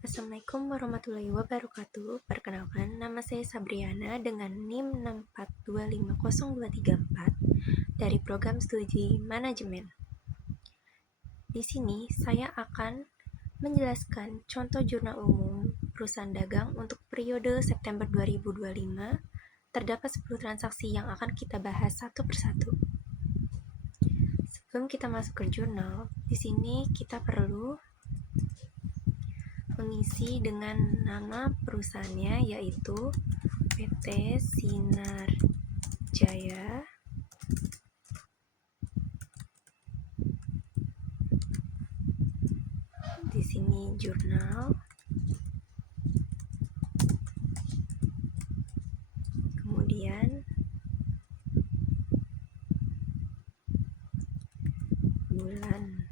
Assalamualaikum warahmatullahi wabarakatuh. Perkenalkan, nama saya Sabriana dengan NIM 6425024 dari Program Studi Manajemen. Di sini saya akan menjelaskan contoh jurnal umum perusahaan dagang untuk periode September 2025. Terdapat 10 transaksi yang akan kita bahas satu persatu. Sebelum kita masuk ke jurnal, di sini kita perlu mengisi dengan nama perusahaannya, yaitu PT Sinar Jaya. Di sini jurnal, kemudian bulan,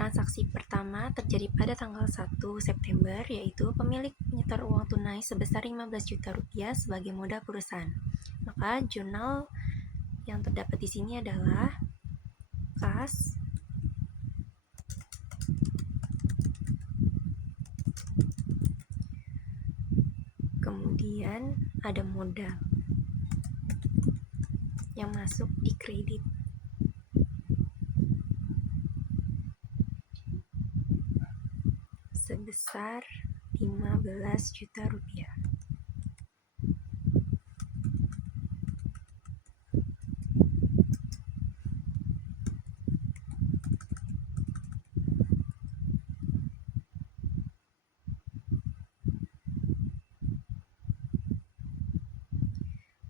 transaksi pertama terjadi pada tanggal 1 September, yaitu pemilik menyetor uang tunai sebesar 15 juta rupiah sebagai modal perusahaan. Maka jurnal yang terdapat di sini adalah kas, kemudian ada modal yang masuk di kredit. Sebesar 15 juta rupiah.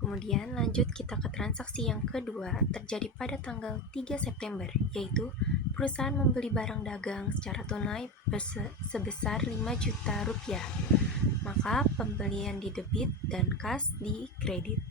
Kemudian lanjut kita ke transaksi yang kedua, terjadi pada tanggal 3 September, yaitu perusahaan membeli barang dagang secara tunai sebesar 5 juta rupiah. Maka pembelian di debit dan kas di kredit.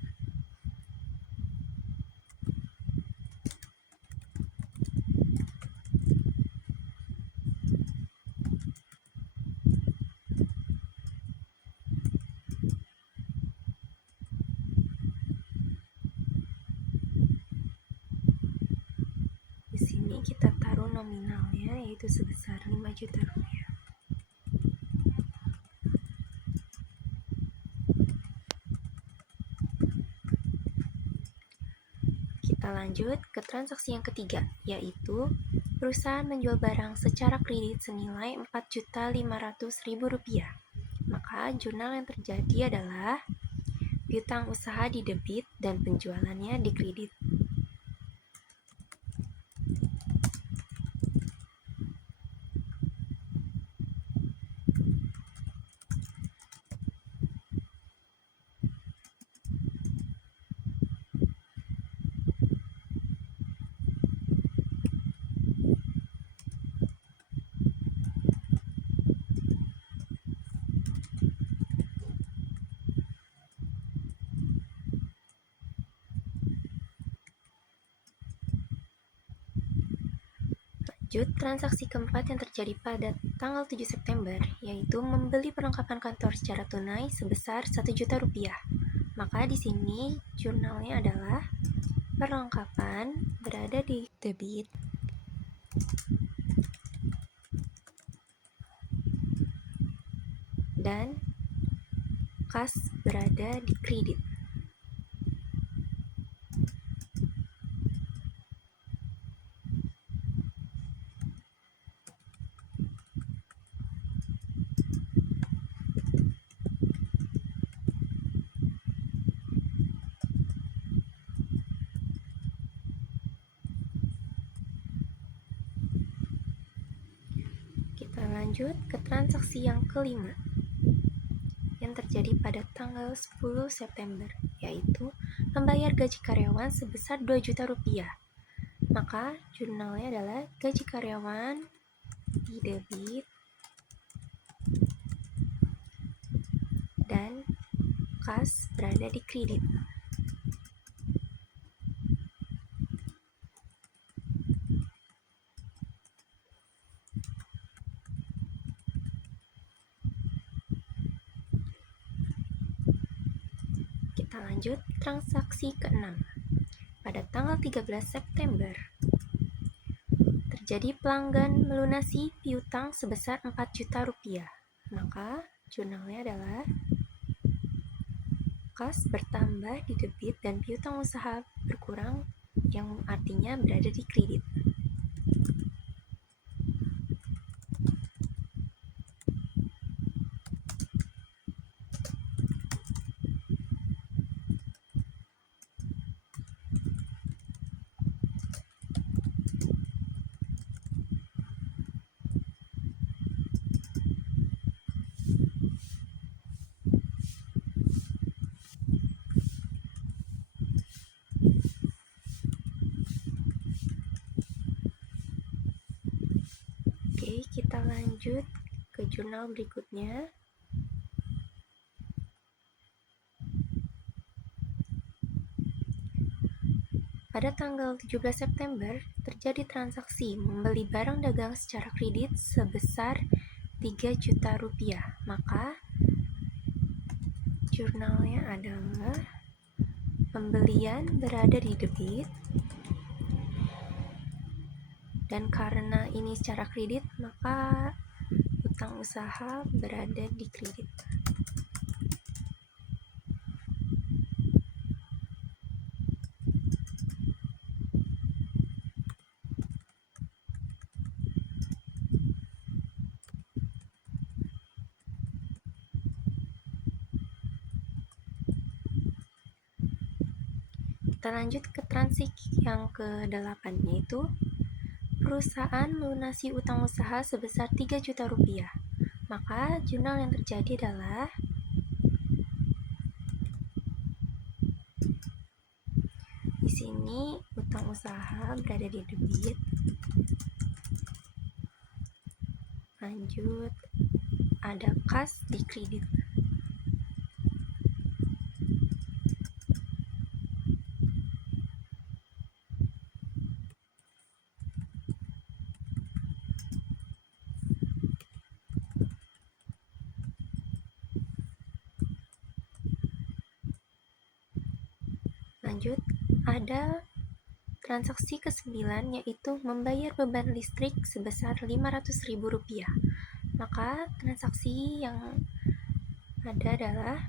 Di sini kita taruh nominalnya, yaitu sebesar 5 juta rupiah. Kita lanjut ke transaksi yang ketiga, yaitu perusahaan menjual barang secara kredit senilai 4.500.000 rupiah. Maka jurnal yang terjadi adalah piutang usaha di debit dan penjualannya di kredit. Lanjut, transaksi keempat yang terjadi pada tanggal 7 September, yaitu membeli perlengkapan kantor secara tunai sebesar 1 juta rupiah. Maka di sini jurnalnya adalah perlengkapan berada di debit dan kas berada di kredit. Kita lanjut ke transaksi yang kelima yang terjadi pada tanggal 10 September, yaitu membayar gaji karyawan sebesar 2 juta rupiah. Maka jurnalnya adalah gaji karyawan di debit dan kas berada di kredit. Kita lanjut transaksi ke-6. Pada tanggal 13 September, terjadi pelanggan melunasi piutang sebesar 4 juta rupiah. Maka jurnalnya adalah kas bertambah di debit dan piutang usaha berkurang, yang artinya berada di kredit. Oke, kita lanjut ke jurnal berikutnya. Pada tanggal 17 September, terjadi transaksi membeli barang dagang secara kredit sebesar 3 juta rupiah. Maka jurnalnya adalah pembelian berada di debit, dan karena ini secara kredit, maka utang usaha berada di kredit. Kita lanjut ke transaksi yang ke-8, yaitu perusahaan melunasi utang usaha sebesar 3 juta rupiah. Maka jurnal yang terjadi adalah di sini utang usaha berada di debit. Lanjut, ada kas di kredit. Lanjut, ada transaksi ke-9, yaitu membayar beban listrik sebesar Rp500.000. Maka transaksi yang ada adalah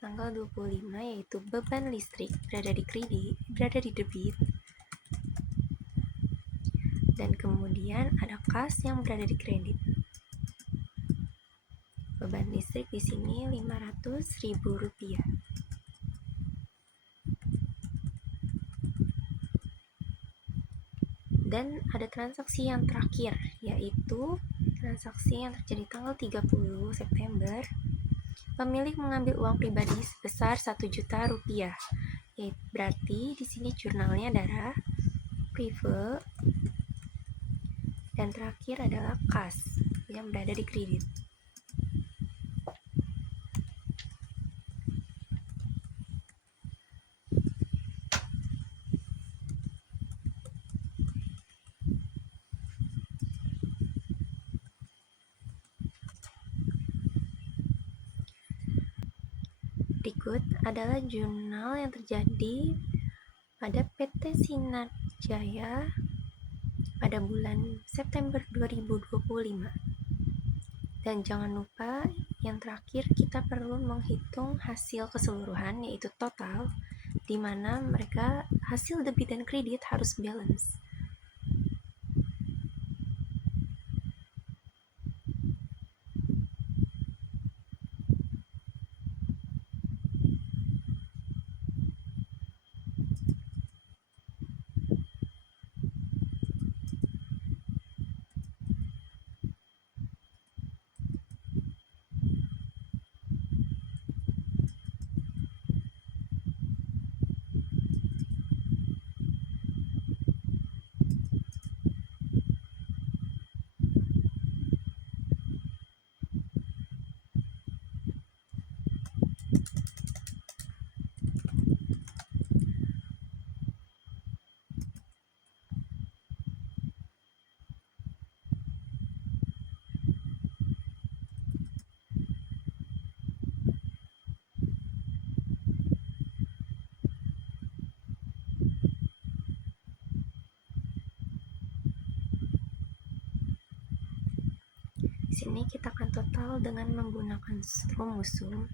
tanggal 25, yaitu beban listrik berada di debit, dan kemudian ada kas yang berada di kredit. Beban listrik di sini Rp500.000. Dan ada transaksi yang terakhir, yaitu transaksi yang terjadi tanggal 30 September. Pemilik mengambil uang pribadi sebesar 1 juta rupiah. Berarti di sini jurnalnya adalah prive, dan terakhir adalah kas yang berada di kredit. Berikut adalah jurnal yang terjadi pada PT Sinar Jaya pada bulan September 2025. Dan jangan lupa, yang terakhir kita perlu menghitung hasil keseluruhan, yaitu total, di mana mereka hasil debit dan kredit harus balance. sini kita akan total dengan menggunakan rumusum.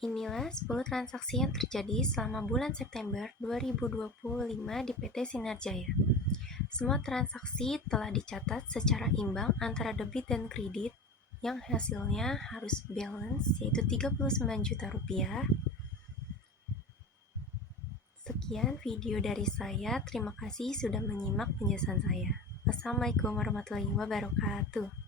Inilah 10 transaksi yang terjadi selama bulan September 2025 di PT Sinar Jaya. Semua transaksi telah dicatat secara imbang antara debit dan kredit yang hasilnya harus balance yaitu Rp39 juta. Sekian video dari saya. Terima kasih sudah menyimak penjelasan saya. Wassalamualaikum warahmatullahi wabarakatuh.